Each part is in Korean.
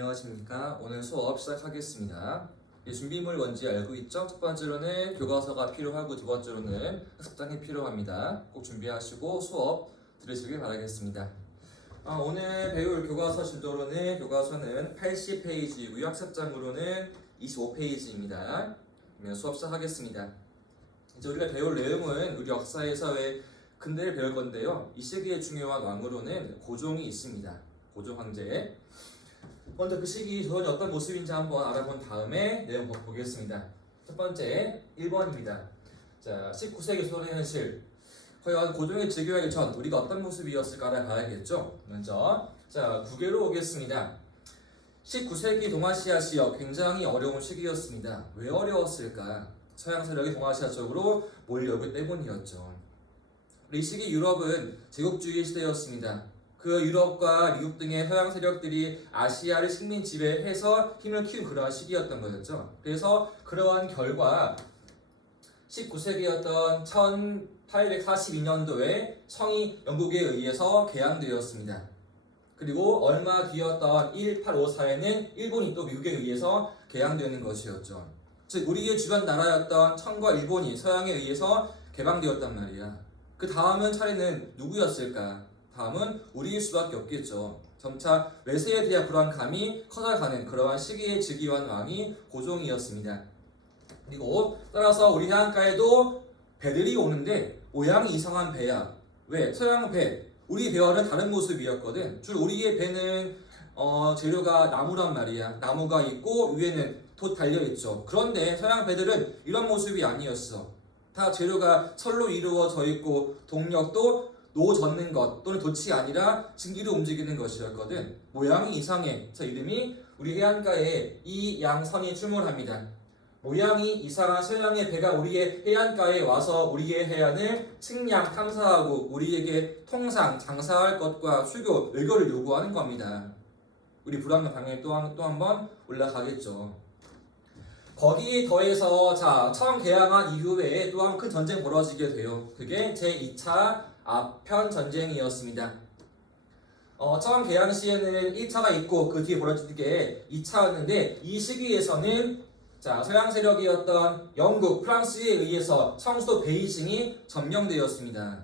안녕하십니까. 오늘 수업 시작하겠습니다. 준비물 뭔지 알고 있죠? 첫 번째로는 교과서가 필요하고 두 번째로는 학습장이 필요합니다. 꼭 준비하시고 수업 들으시길 바라겠습니다. 오늘 배울 교과서 진도로는 교과서는 80페이지이고요. 학습장으로는 25페이지입니다. 그러면 수업 시작하겠습니다. 이제 우리가 배울 내용은 우리 역사에서의 근대를 배울 건데요. 이 시기에 중요한 왕으로는 고종이 있습니다. 고종 황제. 먼저 그 시기 조선이 어떤 모습인지 한번 알아본 다음에 내용 보겠습니다. 첫 번째 1번입니다. 자, 19세기 조선의 현실. 과연 고종이 즉위하기 전 우리가 어떤 모습이었을까를 봐야겠죠. 먼저 자, 국외로 오겠습니다. 19세기 동아시아 지역 굉장히 어려운 시기였습니다. 왜 어려웠을까? 서양 세력이 동아시아 쪽으로 몰려오기 때문이었죠. 이 시기 유럽은 제국주의 시대였습니다. 그 유럽과 미국 등의 서양 세력들이 아시아를 식민 지배해서 힘을 키운 그러한 시기였던 거였죠. 그래서 그러한 결과 19세기였던 1842년도에 청이 영국에 의해서 개항되었습니다. 그리고 얼마 뒤였던 1854에는 일본이 또 미국에 의해서 개항되는 것이었죠. 즉 우리의 주변 나라였던 청과 일본이 서양에 의해서 개방되었단 말이야. 그 다음은 차례는 누구였을까? 다음은 우리일 수밖에 없겠죠. 점차 외세에 대한 불안감이 커져가는 그러한 시기에 즉위한 왕이 고종이었습니다. 그리고 따라서 우리 해안가에도 배들이 오는데 모양이 이상한 배야. 왜? 서양 배, 우리 배와는 다른 모습이었거든. 줄 우리의 배는 재료가 나무란 말이야. 나무가 있고 위에는 돛 달려있죠. 그런데 서양 배들은 이런 모습이 아니었어. 다 재료가 철로 이루어져 있고 동력도 노 젓는 것 또는 돛이 아니라 증기로 움직이는 것이었거든. 모양이 이상해. 그래서 이름이 우리 해안가에 이 양선이 출몰합니다. 모양이 이상한 서양의 배가 우리의 해안가에 와서 우리의 해안을 측량 탐사하고 우리에게 통상 장사할 것과 수교 외교를 요구하는 겁니다. 우리 불안감 당연히 또 한 번 올라가겠죠. 거기에 더해서 자 처음 개항한 이후에 또 한 큰 전쟁 벌어지게 돼요. 그게 제2차 아편 전쟁이었습니다. 처음 개항 시에는 1차가 있고 그 뒤에 벌어진 게 2차였는데 이 시기에서는 자 서양 세력이었던 영국, 프랑스에 의해서 청수도 베이징이 점령되었습니다.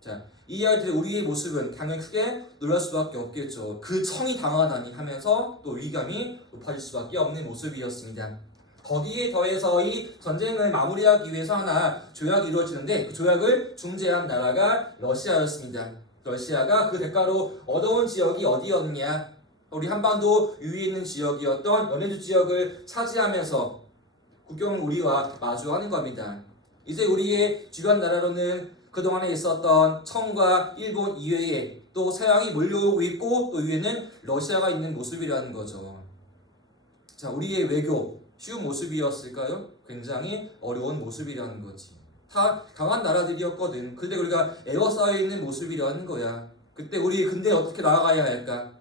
자, 이 이야기들의 우리의 모습은 당연히 크게 놀랄 수밖에 없겠죠. 그 청이 당하다니 하면서 또 위감이 높아질 수밖에 없는 모습이었습니다. 거기에 더해서 이 전쟁을 마무리하기 위해서 하나 조약이 이루어지는데 그 조약을 중재한 나라가 러시아였습니다. 러시아가 그 대가로 얻어온 지역이 어디였냐? 우리 한반도 위에 있는 지역이었던 연해주 지역을 차지하면서 국경을 우리와 마주하는 겁니다. 이제 우리의 주변 나라로는 그동안에 있었던 청과 일본 이외에 또 서양이 몰려오고 있고 또 위에는 러시아가 있는 모습이라는 거죠. 자, 우리의 외교 쉬운 모습이었을까요? 굉장히 어려운 모습이라는 거지. 다 강한 나라들이었거든. 근데 우리가 에워싸여 있는 모습이라는 거야. 그때 우리 근데 어떻게 나아가야 할까?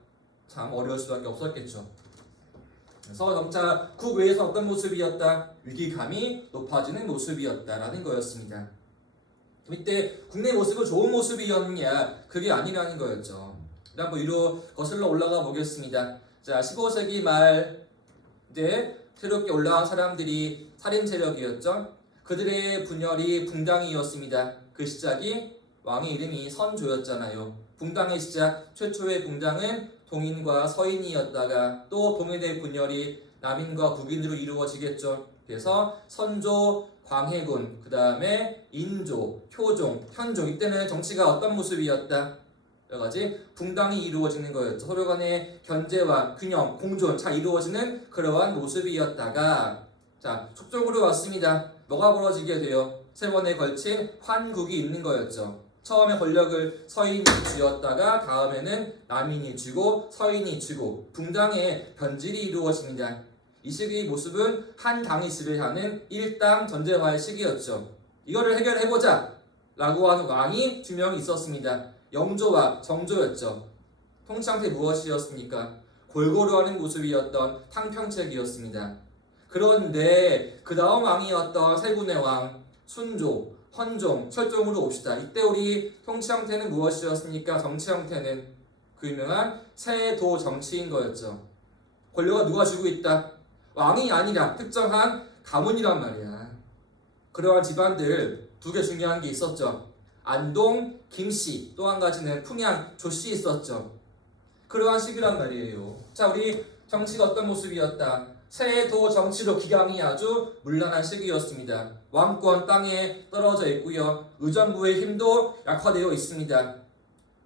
참 어려울 수밖에 없었겠죠. 그래서 점차 국외에서 어떤 모습이었다? 위기감이 높아지는 모습이었다라는 거였습니다. 이때 국내 모습은 좋은 모습이었냐? 그게 아니라는 거였죠. 한번 위로 거슬러 올라가 보겠습니다. 자, 15세기 말 이제 새롭게 올라온 사람들이 살인 세력이었죠. 그들의 분열이 붕당이었습니다. 그 시작이 왕의 이름이 선조였잖아요. 붕당의 시작, 최초의 붕당은 동인과 서인이었다가 또 동인의 분열이 남인과 북인으로 이루어지겠죠. 그래서 선조, 광해군, 그 다음에 인조, 효종, 현종 이때는 정치가 어떤 모습이었다? 여러 가지 붕당이 이루어지는 거였죠. 서로 간의 견제와 균형, 공존 잘 이루어지는 그러한 모습이었다가 자 속적으로 왔습니다. 뭐가 벌어지게 돼요? 세 번에 걸친 환국이 있는 거였죠. 처음에 권력을 서인이 쥐었다가 다음에는 남인이 쥐고 서인이 쥐고 붕당의 변질이 이루어집니다. 이 시기의 모습은 한 당이 지배하는 일당 전제화의 시기였죠. 이거를 해결해보자 라고 하는 왕이 두 명 있었습니다. 영조와 정조였죠. 통치 상태 무엇이었습니까? 골고루 하는 모습이었던 탕평책이었습니다. 그런데 그 다음 왕이었던 세 군의 왕 순조, 헌종, 철종으로 옵시다. 이때 우리 통치 형태는 무엇이었습니까? 정치 형태는 그 유명한 세도 정치인 거였죠. 권력을 누가 쥐고 있다? 왕이 아니라 특정한 가문이란 말이야. 그러한 집안들 두 개 중요한 게 있었죠. 안동, 김씨, 또 한 가지는 풍양, 조씨 있었죠. 그러한 시기란 말이에요. 자, 우리 정치가 어떤 모습이었다? 세도 정치로 기강이 아주 문란한 시기였습니다. 왕권 땅에 떨어져 있고요. 의정부의 힘도 약화되어 있습니다.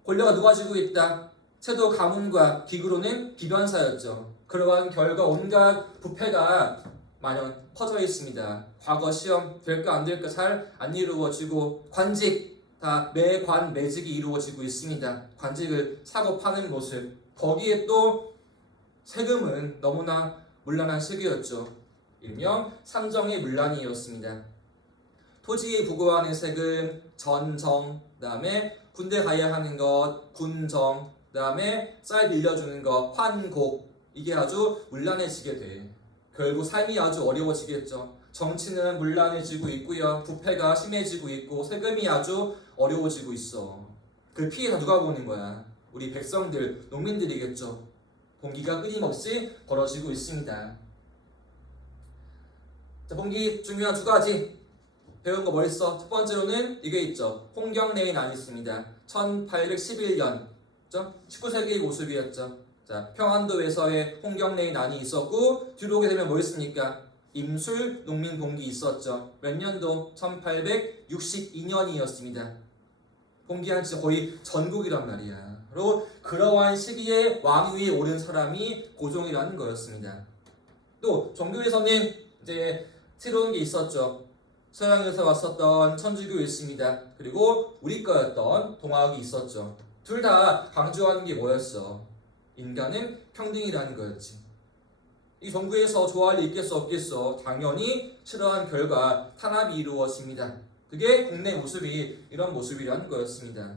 권력을 누가 쥐고 있다? 세도 가문과 기구로는 비변사였죠. 그러한 결과 온갖 부패가 만연 퍼져 있습니다. 과거 시험 될까 안 될까 잘 안 이루어지고 관직 다 매관 매직이 이루어지고 있습니다. 관직을 사고 파는 모습. 거기에 또 세금은 너무나 문란한 시기였죠. 일명 삼정의 문란이었습니다. 토지에 부과하는 세금, 전정, 그다음에 군대 가야 하는 것, 군정, 그다음에 쌀 빌려주는 것, 환곡. 이게 아주 문란해지게 돼. 결국 삶이 아주 어려워지겠죠. 정치는 문란해지고 있고요. 부패가 심해지고 있고 세금이 아주 어려워지고 있어. 그 피해 다 누가 보는 거야? 우리 백성들, 농민들이겠죠. 봉기가 끊임없이 벌어지고 있습니다. 자, 봉기 중요한 두 가지 배운 거 뭐 있어? 첫 번째로는 이게 있죠. 홍경래인안이 있습니다. 1811년 19세기의 모습이었죠. 자, 평안도에서의 홍경래인안이 있었고 뒤로 오게 되면 뭐 있습니까? 임술 농민봉기 있었죠. 몇 년도? 1862년이었습니다. 봉기한 지 거의 전국이란 말이야. 그리고 그러한 시기에 왕위에 오른 사람이 고종이라는 거였습니다. 또 종교에서는 이제 새로운 게 있었죠. 서양에서 왔었던 천주교 있습니다. 그리고 우리 거였던 동학이 있었죠. 둘 다 강조하는 게 뭐였어? 인간은 평등이라는 거였지. 이 정부에서 좋아할 일 있겠어 없겠어? 당연히 싫어한 결과 탄압이 이루어집니다. 그게 국내 모습이 이런 모습이라는 거였습니다.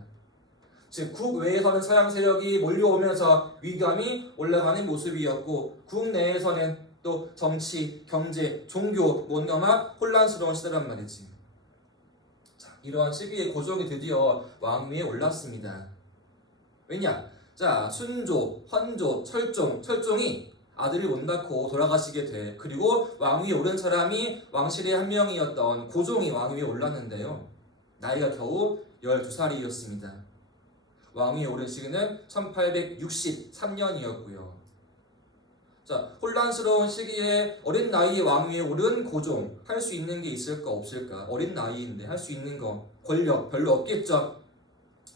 즉 국외에서는 서양 세력이 몰려오면서 위감이 올라가는 모습이었고 국내에서는 또 정치, 경제, 종교 뭔가만 혼란스러운 시대란 말이지. 자, 이러한 시기에 고종이 드디어 왕위에 올랐습니다. 왜냐? 자, 순조, 헌조, 철종이 아들을 못 낳고 돌아가시게 돼. 그리고 왕위에 오른 사람이 왕실의 한 명이었던 고종이 왕위에 올랐는데요. 나이가 겨우 12살이었습니다. 왕위에 오른 시기는 1863년이었고요. 자, 혼란스러운 시기에 어린 나이에 왕위에 오른 고종 할 수 있는 게 있을까 없을까? 어린 나이인데 할 수 있는 거 권력 별로 없겠죠.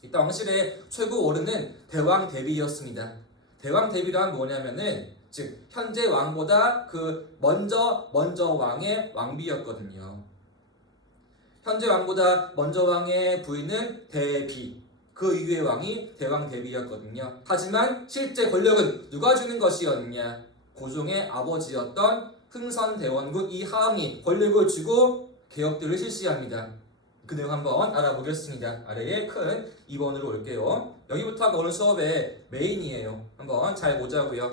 이때 왕실의 최고 어른은 대왕 대비였습니다. 대왕 대비란 뭐냐면은 즉 현재 왕보다 그 먼저 왕의 왕비였거든요. 현재 왕보다 먼저 왕의 부인은 대비, 그 이후의 왕이 대왕 대비였거든요. 하지만 실제 권력은 누가 주는 것이었느냐? 고종의 아버지였던 흥선대원군 이하응이 권력을 주고 개혁들을 실시합니다. 그 내용 한번 알아보겠습니다. 아래에 큰 2번으로 올게요. 여기부터가 오늘 수업의 메인이에요. 한번 잘 보자고요.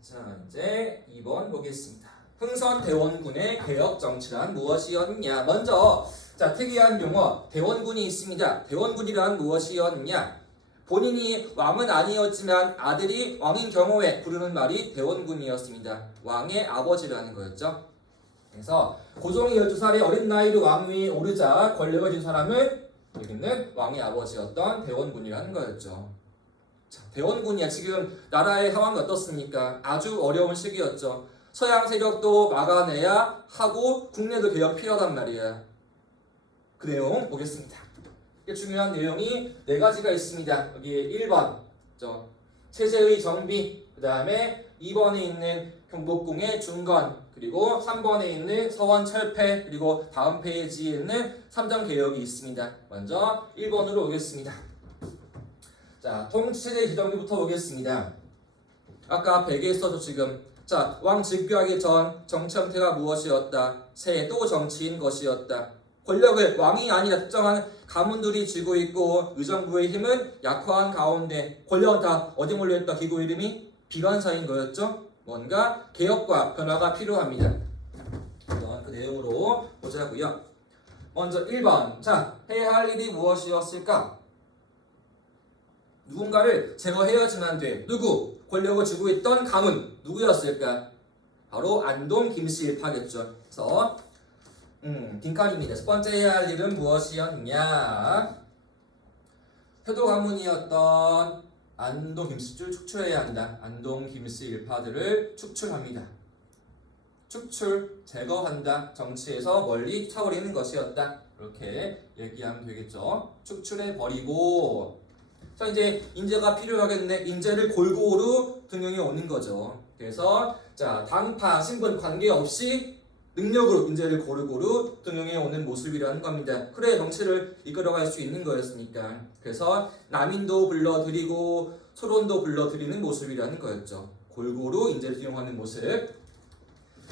자, 이제 2번 보겠습니다. 흥선대원군의 개혁 정치란 무엇이었냐? 먼저 자, 특이한 용어 대원군이 있습니다. 대원군이란 무엇이었냐? 본인이 왕은 아니었지만 아들이 왕인 경우에 부르는 말이 대원군이었습니다. 왕의 아버지라는 거였죠. 그래서 고종이 12살의 어린 나이로 왕위에 오르자 권력을 쥔 사람은 여기는 왕의 아버지였던 대원군이라는 거였죠. 자, 대원군이야. 지금 나라의 상황이 어떻습니까? 아주 어려운 시기였죠. 서양 세력도 막아내야 하고 국내도 개혁 필요하단 말이야. 그 내용 보겠습니다. 중요한 내용이 4가지가 있습니다. 여기 1번 체제의 정비, 그 다음에 2번에 있는 경복궁의 중건, 그리고 3번에 있는 서원 철폐, 그리고 다음 페이지에 있는 3점 개혁이 있습니다. 먼저 1번으로 오겠습니다. 자, 통치체제 기정비부터 보겠습니다. 아까 베개에 써서 지금 자, 왕 즉위하기 전 정치 형태가 무엇이었다? 세도 정치인 것이었다. 권력을 왕이 아니라 특정한 가문들이 쥐고 있고 의정부의 힘은 약화한 가운데 권력은 다 어디 몰려있다? 기구 이름이 비관사인 거였죠? 뭔가 개혁과 변화가 필요합니다. 그 내용으로 보자고요. 먼저 1번. 자, 해야 할 일이 무엇이었을까? 누군가를 제거해야지만 돼. 누구? 권력을 쥐고 있던 가문 누구였을까? 바로 안동 김씨일파겠죠. 그래서 빈칸입니다. 첫 번째 해야 할 일은 무엇이었냐? 효도 가문이었던 안동 김씨를 축출해야 한다. 안동 김씨 일파들을 축출합니다. 축출, 제거한다. 정치에서 멀리 쳐버리는 것이었다. 이렇게 얘기하면 되겠죠. 축출해 버리고, 자 이제 인재가 필요하겠네. 인재를 골고루 등용해 오는 거죠. 그래서 자 당파 신분 관계없이 능력으로 인재를 고루고루 등용해 오는 모습이라는 겁니다. 그래 정치를 이끌어갈 수 있는 거였으니까. 그래서 남인도 불러들이고 소론도 불러들이는 모습이라는 거였죠. 골고루 인재를 등용하는 모습.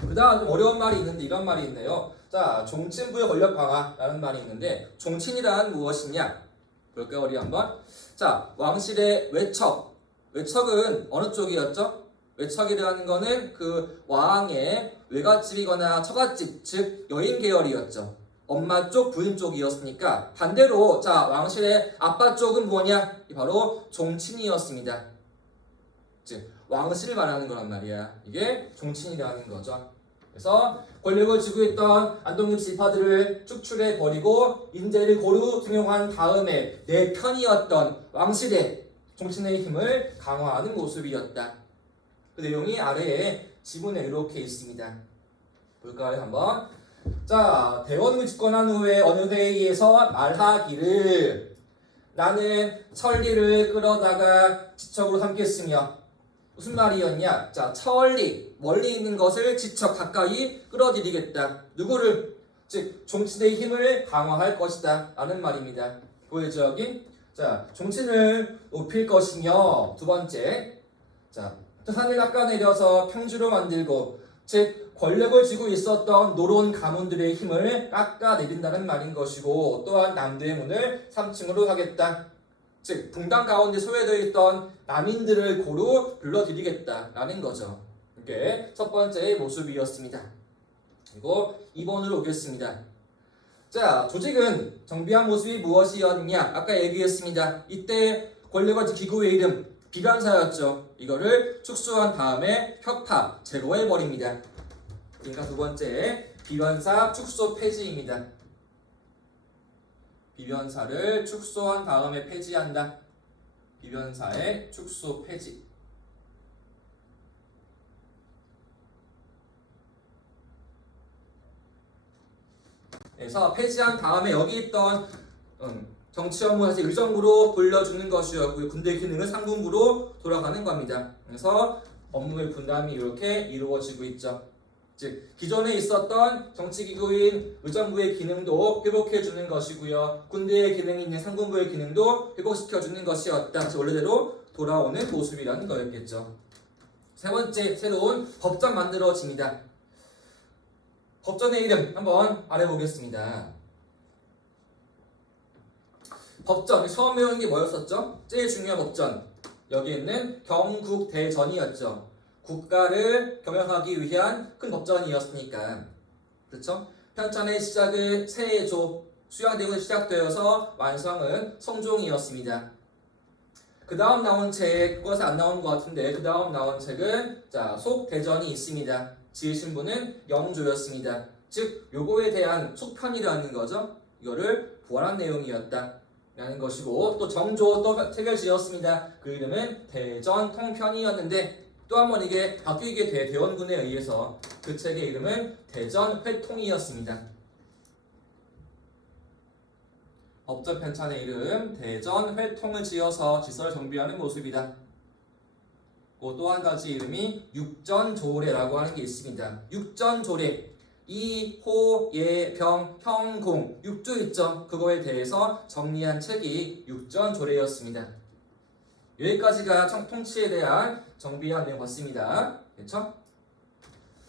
그 다음 어려운 말이 있는데 이런 말이 있네요. 자 종친부의 권력 강화라는 말이 있는데 종친이란 무엇이냐? 볼까요 우리 한번. 자 왕실의 외척. 외척은 어느 쪽이었죠? 외척이라는 거는 그 왕의 외갓집이거나 처갓집, 즉 여인 계열이었죠. 엄마 쪽, 부인 쪽이었으니까 반대로 자 왕실의 아빠 쪽은 뭐냐? 바로 종친이었습니다. 즉 왕실을 말하는 거란 말이야. 이게 종친이라는 거죠. 그래서 권력을 쥐고 있던 안동김 씨파들을 축출해 버리고 인재를 고루 등용한 다음에 내 편이었던 왕실의 종친의 힘을 강화하는 모습이었다. 그 내용이 아래에 지문에 이렇게 있습니다. 볼까요 한번? 자 대원을 집권한 후에 어느 회의에서 말하기를 나는 천리를 끌어다가 지척으로 삼겠으며 무슨 말이었냐? 자 천리 멀리 있는 것을 지척 가까이 끌어들이겠다. 누구를? 즉 종친의 힘을 강화할 것이다 라는 말입니다. 보이죠 여기? 자 종친을 높일 것이며 두 번째 자 산을 깎아내려서 평지로 만들고 즉 권력을 쥐고 있었던 노론 가문들의 힘을 깎아내린다는 말인 것이고 또한 남대의 문을 3층으로 하겠다. 즉 분당 가운데 소외되어 있던 남인들을 고루 불러들이겠다라는 거죠. 이게 첫 번째의 모습이었습니다. 그리고 2번으로 오겠습니다. 자 조직은 정비한 모습이 무엇이었냐? 아까 얘기했습니다. 이때 권력을 기구의 이름 비변사였죠. 이거를 축소한 다음에 혁파, 제거해버립니다. 그러니까 두 번째 비변사 축소 폐지입니다. 비변사를 축소한 다음에 폐지한다. 비변사의 축소 폐지. 그래서 폐지한 다음에 여기 있던 정치 업무 사실 의정부로 돌려주는 것이었고요. 군대 기능은 상군부로 돌아가는 겁니다. 그래서 업무의 분담이 이렇게 이루어지고 있죠. 즉 기존에 있었던 정치기구인 의정부의 기능도 회복해주는 것이고요. 군대의 기능이 있는 상군부의 기능도 회복시켜주는 것이었다. 즉 원래대로 돌아오는 모습이라는 거였겠죠. 세 번째 새로운 법전 만들어집니다. 법전의 이름 한번 알아보겠습니다. 법전, 처음 배우는 게 뭐였었죠? 제일 중요한 법전. 여기 있는 경국대전이었죠. 국가를 경영하기 위한 큰 법전이었으니까. 그렇죠? 편찬의 시작은 세조, 수양대군 시작되어서 완성은 성종이었습니다. 그 다음 나온 책, 그것은 안 나온 것 같은데 그 다음 나온 책은 자 속대전이 있습니다. 지으신 분은 영조였습니다. 즉 요거에 대한 속편이라는 거죠. 이거를 보완한 내용이었다. 라는 것이고 또 정조 또 책을 지었습니다. 그 이름은 대전통편이었는데 또 한 번 이게 바뀌게 돼 대원군에 의해서 그 책의 이름은 대전회통이었습니다. 법전 편찬의 이름 대전회통을 지어서 질서를 정비하는 모습이다. 또 한 가지 이름이 육전조례라고 하는 게 있습니다. 육전조례 이, 호, 예, 병, 형, 공 6조 있죠. 그거에 대해서 정리한 책이 육전조례였습니다. 여기까지가 통치에 대한 정비한 내용 같습니다. 그렇죠?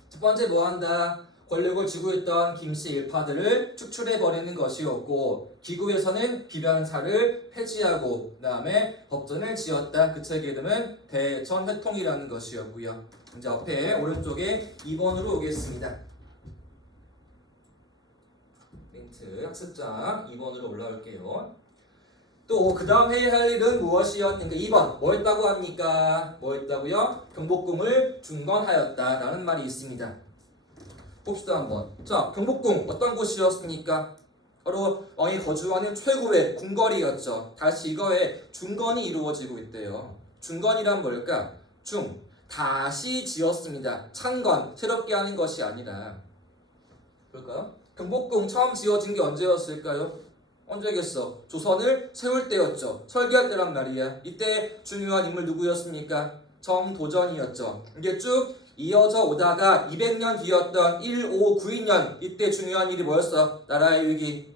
첫 번째 뭐한다? 권력을 쥐고 있던 김씨 일파들을 축출해버리는 것이었고 기구에서는 비변사를 폐지하고 그 다음에 법전을 지었다. 그 책의 이름은 대전회통이라는 것이었고요. 이제 앞에 오른쪽에 2번으로 오겠습니다. 린트 학습장 2번으로 올라올게요. 또 그 다음 해야 할 일은 무엇이었는가? 2번 뭐였다고 합니까? 뭐였다고요? 경복궁을 중건하였다라는 말이 있습니다. 봅시다 한번. 자, 경복궁 어떤 곳이었습니까? 바로 왕이 거주하는 최고의 궁궐이었죠. 다시 이거에 중건이 이루어지고 있대요. 중건이란 뭘까? 다시 지었습니다. 창건, 새롭게 하는 것이 아니라. 그럴까요? 경복궁 처음 지어진 게 언제였을까요? 언제겠어? 조선을 세울 때였죠. 설계할 때란 말이야. 이때 중요한 인물 누구였습니까? 정도전이었죠. 이게 쭉 이어져 오다가 200년 뒤였던 1592년 이때 중요한 일이 뭐였어? 나라의 위기.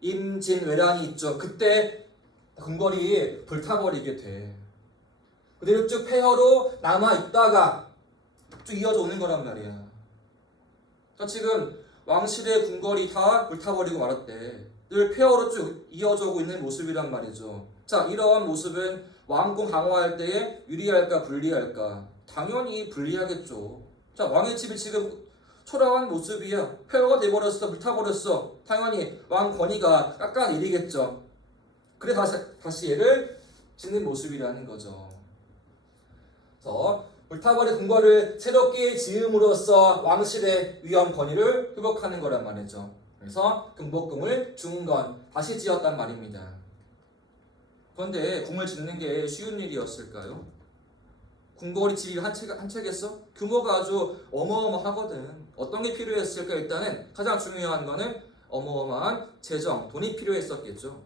임진왜란이 있죠. 그때 궁궐이 불타버리게 돼. 그대로 쭉 폐허로 남아있다가 쭉 이어져 오는 거란 말이야. 자, 지금 왕실의 궁궐이 다 불타버리고 말았대. 늘 폐허로 쭉 이어져 오고 있는 모습이란 말이죠. 자, 이러한 모습은 왕궁 강화할 때에 유리할까 불리할까? 당연히 불리하겠죠. 자, 왕의 집이 지금 초라한 모습이야. 폐허가 돼버렸어. 불타버렸어. 당연히 왕 권위가 깎아내리겠죠. 그래 다시 얘를 짓는 모습이라는 거죠. 그래서 불타버린 궁궐을 새롭게 지음으로써 왕실의 위험 권위를 회복하는 거란 말이죠. 그래서 경복궁을 중건 다시 지었단 말입니다. 그런데 궁을 짓는 게 쉬운 일이었을까요? 궁궐이 집이 한 채겠어? 규모가 아주 어마어마하거든. 어떤 게 필요했을까? 일단은 가장 중요한 거는 어마어마한 재정, 돈이 필요했었겠죠.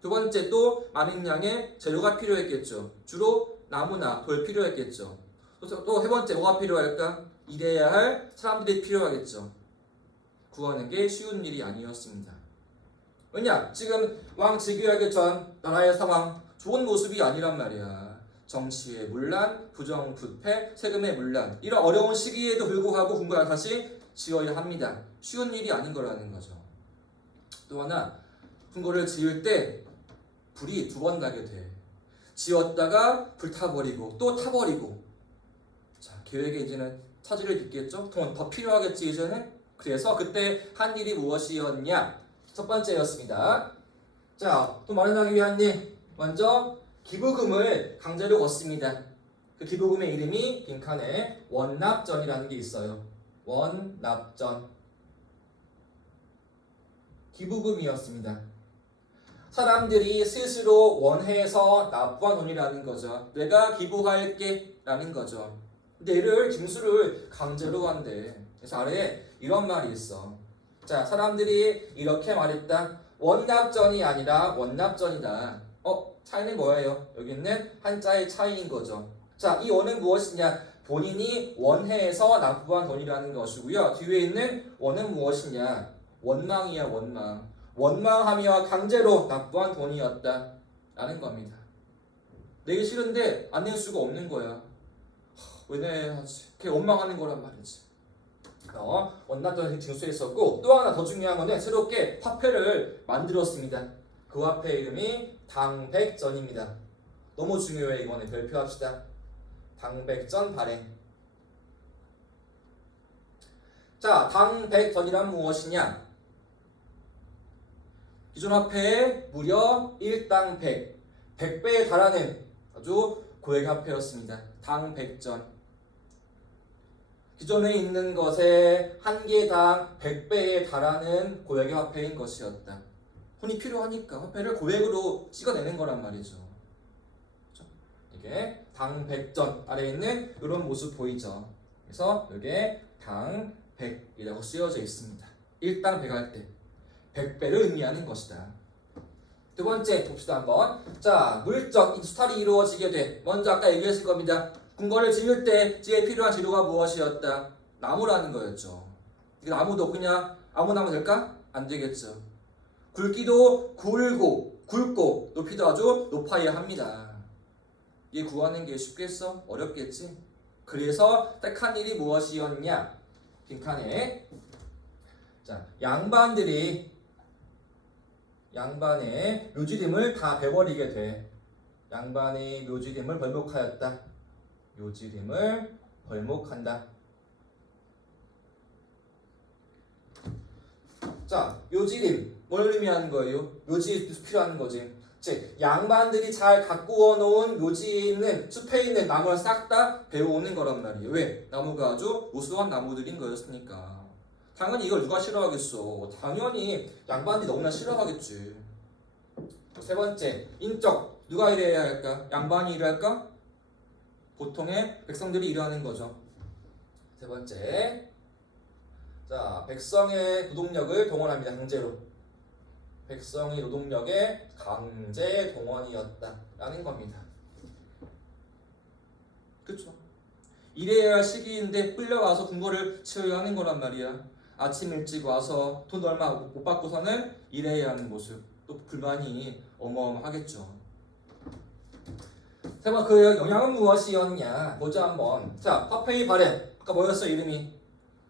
두 번째 또 많은 양의 재료가 필요했겠죠. 주로 나무나 돌 필요했겠죠. 또 세 번째 뭐가 필요할까? 일해야 할 사람들이 필요하겠죠. 구하는 게 쉬운 일이 아니었습니다. 왜냐? 지금 왕 즉위하기 전 나라의 상황 좋은 모습이 아니란 말이야. 정치의 문란, 부정부패, 세금의 문란 이런 어려운 시기에도 불구하고 궁궐을 다시 지어야 합니다. 쉬운 일이 아닌 거라는 거죠. 또 하나 궁궐을 지을 때 불이 두 번 나게 돼. 지었다가 불타버리고 또 타버리고. 자, 계획에 이제는 차질을 빚겠죠. 돈 더 필요하겠지 이제는. 그래서 그때 한 일이 무엇이었냐? 첫 번째였습니다. 자, 또 마련하기 위한 일 먼저 기부금을 강제로 걷습니다. 그 기부금의 이름이 빈칸에 원납전이라는 게 있어요. 원납전. 기부금이었습니다. 사람들이 스스로 원해서 납부한 돈이라는 거죠. 내가 기부할게 라는 거죠. 근데 이를 징수를 강제로 한대. 그래서 아래에 이런 말이 있어. 자, 사람들이 이렇게 말했다. 원납전이 아니라 원납전이다. 차이는 뭐예요? 여기 있는 한자의 차이인 거죠. 자, 이 원은 무엇이냐? 본인이 원해서 납부한 돈이라는 것이고요. 뒤에 있는 원은 무엇이냐? 원망이야, 원망. 원망하며 강제로 납부한 돈이었다 라는 겁니다. 내기 싫은데 안 낼 수가 없는 거야. 왜 내야지? 그게 원망하는 거란 말이지. 원납전을 징수했었고 또 하나 더 중요한 거는 새롭게 화폐를 만들었습니다. 그 화폐 이름이 당백전입니다. 너무 중요해. 이번에 별표합시다. 당백전 발행. 자, 당백전이란 무엇이냐? 기존 화폐의 무려 1당 100, 100배에 달하는 아주 고액 화폐였습니다. 당백전. 기존에 있는 것의 한 개당 100배에 달하는 고액의 화폐인 것이었다. 돈이 필요하니까 화폐를 고액으로 찍어내는 거란 말이죠. 이게 당백전 아래에 있는 이런 모습 보이죠. 그래서 이게 당백이라고 쓰여져 있습니다. 1당 100 할 때 100배를 의미하는 것이다. 두 번째 봅시다 한번. 자, 물적 수탈이 이루어지게 돼. 먼저 아까 얘기했을 겁니다. 궁궐을 지을 때 제일 필요한 재료가 무엇이었다? 나무라는 거였죠. 이 나무도 그냥 아무 나무 될까? 안 되겠죠. 굵기도 굵고 높이도 아주 높아야 합니다. 이게 구하는 게 쉽겠어? 어렵겠지? 그래서 택한 일이 무엇이었냐? 빈칸에 자, 양반의 묘지림을 다 베버리게 돼. 양반의 묘지림을 벌목하였다. 묘지림을 벌목한다. 자, 묘지림 뭘 의미하는 거예요? 묘지 필요한 거지. 즉 양반들이 잘 가꾸어 놓은 묘지에 있는 숲에 있는 나무를 싹 다 베어오는 거란 말이에요. 왜? 나무가 아주 우수한 나무들인 거였으니까. 당연히 이걸 누가 싫어하겠어? 당연히 양반들이 너무나 싫어하겠지. 세 번째, 인적. 누가 일해야 할까? 양반이 일할까? 보통의 백성들이 일하는 거죠. 세 번째, 자, 백성의 노동력을 동원합니다. 강제로. 백성의 노동력의 강제 동원이었다라는 겁니다. 그렇죠? 일해야 할 시기인데 끌려와서 군거를 치러야 하는 거란 말이야. 아침 일찍 와서 돈 얼마 못 받고서는 일해야 하는 모습. 또 불만이 어마어마하겠죠. 자, 그 영향은 무엇이었냐? 보자 한번. 자, 화폐의 발행. 아까 뭐였어 이름이?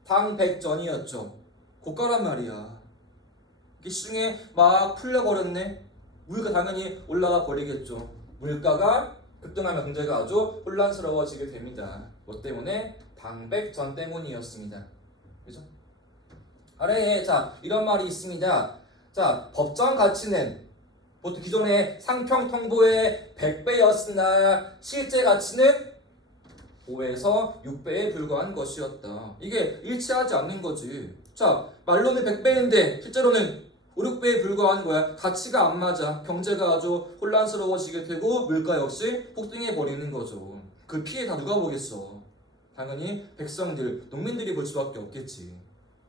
당백전이었죠. 고가란 말이야. 이 시중에 막 풀려버렸네. 물가 당연히 올라가 버리겠죠. 물가가 급등하면 경제가 아주 혼란스러워지게 됩니다. 뭐 때문에? 당백전 때문이었습니다. 그죠? 아래에 자 이런 말이 있습니다. 자, 법정 가치는 보통 기존의 상평통보의 100배였으나 실제 가치는 5에서 6배에 불과한 것이었다. 이게 일치하지 않는 거지. 자, 말로는 100배인데 실제로는 5, 6배에 불과한 거야. 가치가 안 맞아. 경제가 아주 혼란스러워지게 되고 물가 역시 폭등해 버리는 거죠. 그 피해 다 누가 보겠어? 당연히 백성들, 농민들이 볼 수밖에 없겠지.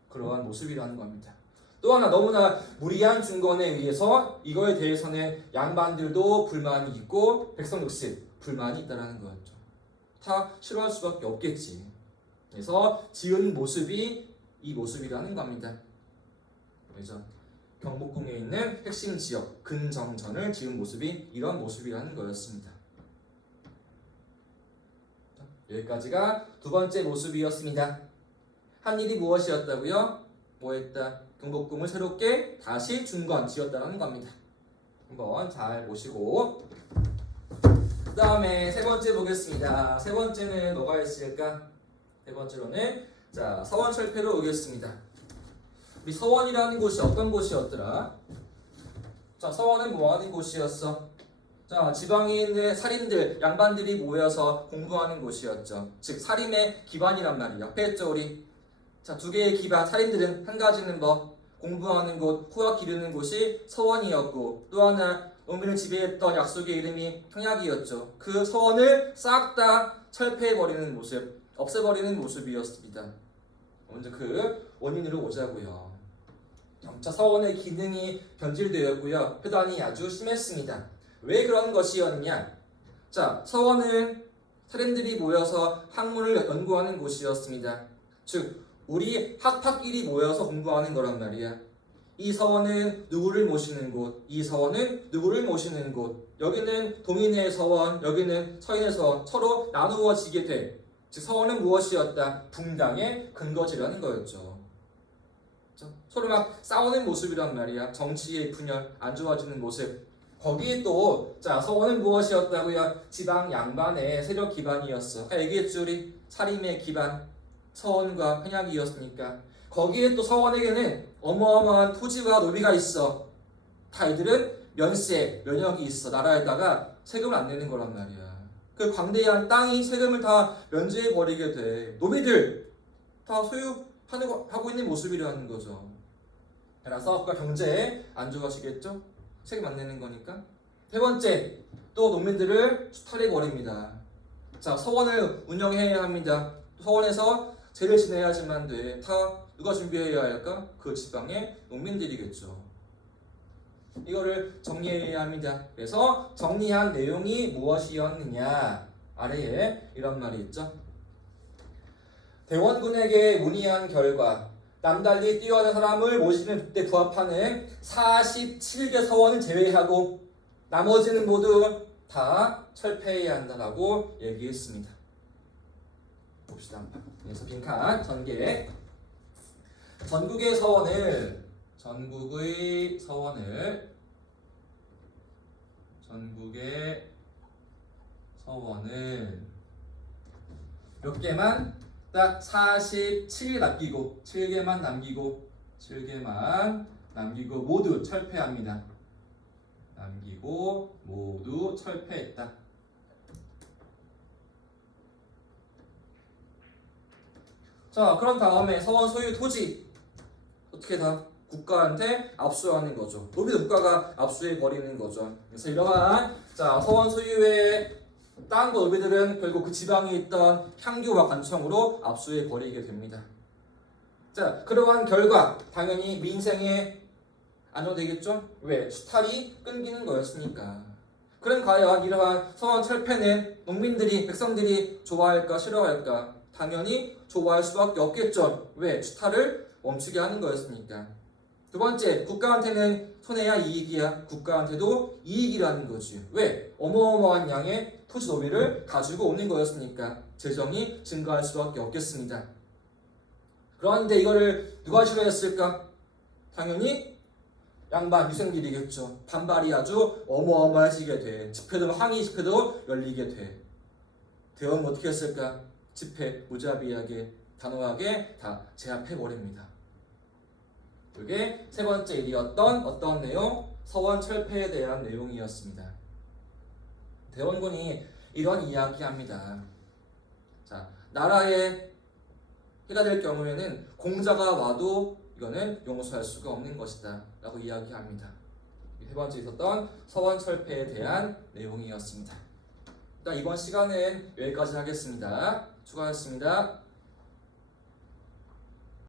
그러한 모습이라는 겁니다. 또 하나 너무나 무리한 증거에 의해서 이거에 대해서는 양반들도 불만이 있고 백성 역시 불만이 있다는 거였죠. 다 싫어할 수밖에 없겠지. 그래서 지은 모습이 이 모습이라는 겁니다. 그래서 경복궁에 있는 핵심 지역 근정전을 지은 모습이 이런 모습이라는 거였습니다. 여기까지가 두 번째 모습이었습니다. 한 일이 무엇이었다고요? 뭐했다? 경복궁을 새롭게 다시 중건 지었다는 겁니다. 한번 잘 보시고 그 다음에 세 번째 보겠습니다. 세 번째는 뭐가 있을까? 세 번째로는 자 서원 철폐로 오겠습니다. 우리 서원이라는 곳이 어떤 곳이었더라? 자, 서원은 뭐하는 곳이었어? 자, 지방에 있는 살인들, 양반들이 모여서 공부하는 곳이었죠. 즉 살인의 기반이란 말이야. 옆에 있죠 우리. 자, 두 개의 기반. 살인들은 한 가지는 뭐 공부하는 곳, 코와 기르는 곳이 서원이었고 또 하나 농민을 지배했던 약속의 이름이 평약이었죠. 그 서원을 싹 다 철폐해버리는 모습, 없애버리는 모습이었습니다. 먼저 그 원인으로 오자고요. 점차 서원의 기능이 변질되었고요. 회단이 아주 심했습니다. 왜 그런 것이었냐? 자, 서원은 사람들이 모여서 학문을 연구하는 곳이었습니다. 즉, 우리 학파끼리 모여서 공부하는 거란 말이야. 이 서원은 누구를 모시는 곳, 이 서원은 누구를 모시는 곳. 여기는 동인의 서원, 여기는 서인의 서원. 서로 나누어지게 돼. 즉, 서원은 무엇이었다? 분당의 근거지라는 거였죠. 서로 막 싸우는 모습이란 말이야. 정치의 분열, 안 좋아지는 모습. 거기에 또 자 서원은 무엇이었다고요? 지방 양반의 세력 기반이었어. 아까 얘기했죠 우리 사림의 기반 서원과 평약이었으니까. 거기에 또 서원에게는 어마어마한 토지와 노비가 있어. 다 이들은 면세, 면역이 있어. 나라에다가 세금을 안 내는 거란 말이야. 그 광대한 땅이 세금을 다 면제해 버리게 돼. 노비들 다 소유하고 있는 모습이라는 거죠. 따라서 경제에 안 좋아지겠죠? 세금 안 내는 거니까. 세 번째, 또 농민들을 수탈해 버립니다. 자, 서원을 운영해야 합니다. 서원에서 죄를 지내야지만 돼. 다 누가 준비해야 할까? 그 지방의 농민들이겠죠. 이거를 정리해야 합니다. 그래서 정리한 내용이 무엇이었느냐? 아래에 이런 말이 있죠. 대원군에게 문의한 결과 남달리 뛰어난 사람을 모시는 때 부합하는 47개 서원을 제외하고 나머지는 모두 다 철폐해야 한다라고 얘기했습니다. 봅시다. 그래서 빈칸 전개 전국의 서원을 몇 개만 딱 47개 남기고 7개만 남기고 모두 철폐합니다. 남기고 모두 철폐했다. 자, 그런 다음에 서원 소유 토지 어떻게 다 국가한테 압수하는 거죠. 노비도 국가가 압수해 버리는 거죠. 그래서 이러한 자 서원 소유의 땅과 노비들은 결국 그 지방에 있던 향교와 관청으로 압수해 버리게 됩니다. 자, 그러한 결과 당연히 민생에 안정되겠죠? 왜? 수탈이 끊기는 거였으니까. 그럼 과연 이러한 서원 철폐는 농민들이, 백성들이 좋아할까 싫어할까? 당연히 좋아할 수밖에 없겠죠. 왜? 수탈을 멈추게 하는 거였으니까. 두 번째, 국가한테는 손해야 이익이야? 국가한테도 이익이라는 거지. 왜? 어마어마한 양의 토지 노비를 가지고 오는 거였으니까 재정이 증가할 수밖에 없겠습니다. 그런데 이거를 누가 싫어했을까? 당연히 양반 유생들이겠죠. 반발이 아주 어마어마해지게 돼. 집회도 항의 집회도 열리게 돼. 대원은 어떻게 했을까? 집회 무자비하게 단호하게 다 제압해 버립니다. 이게 세 번째 일이었던 어떤 내용? 서원 철폐에 대한 내용이었습니다. 대원군이 이런 이야기합니다. 자, 나라에 해가 될 경우에는 공자가 와도 이거는 용서할 수가 없는 것이다 라고 이야기합니다. 세 번째 있었던 서원 철폐에 대한 내용이었습니다. 일단 이번 시간은 여기까지 하겠습니다. 수고하셨습니다.